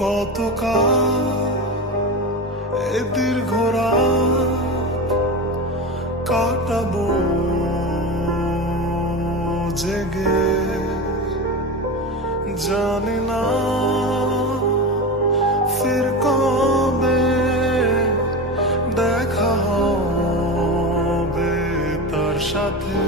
কত এ দীর্ঘ রাত কাটাবো জেগে, জানি না ফির কবে দেখা হবে তার সাথে।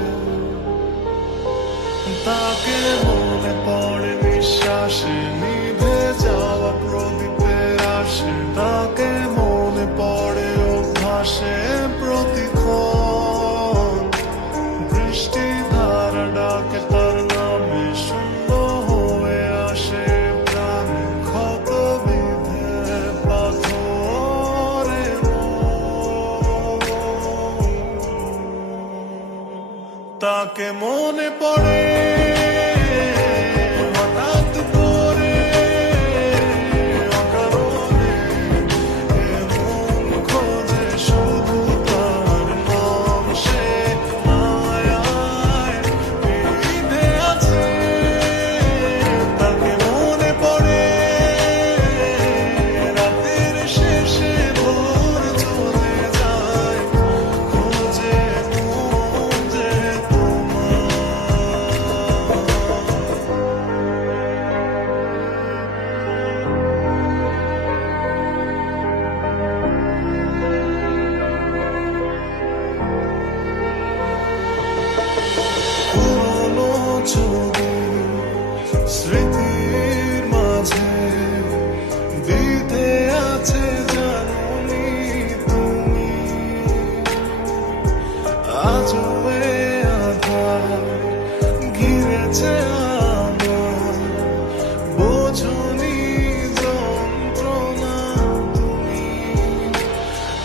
তাকে মনে পড়ে নিঃশ্বাসে নিভে যাওয়া প্রদীপের আসে, তাকে মনে পড়ে অভ্যাসে প্রতিক্ষণ। বৃষ্টি ধারা ডাকে তার নামে, শূন্য হয়ে আসে প্রাণে ক্ষত বিধে পাথরে। তাকে মনে পড়ে হঠাৎ করে অকারণে, এমন খোঁজে শুধু তার নাম, সে মায়ায় বিধে আছে। তাকে মনে পড়ে রাতের শেষে ভোর চলে যায়, খোঁজে খুঁজে পুরনো ছবি স্মৃতির মাঝে বিধে আছে, জানি তুমি আজও এ আধার ঘিরেছে আমার, বোঝনি যন্ত্রণা তুমি।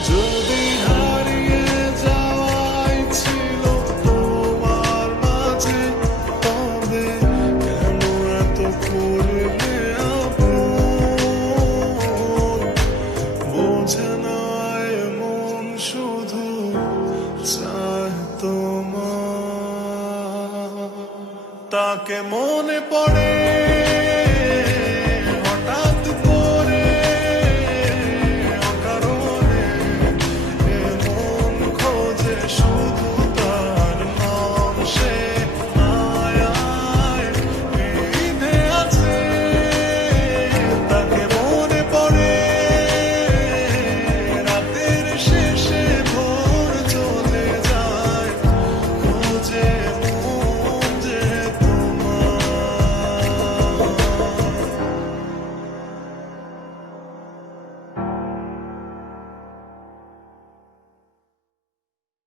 যদি হারিয়ে যাওয়াই ছিল তোমার মাঝে, তবে কেন এত করলে আপন? বোঝে না এমন শুধু চায় তোমার। তাকে মনে পড়ে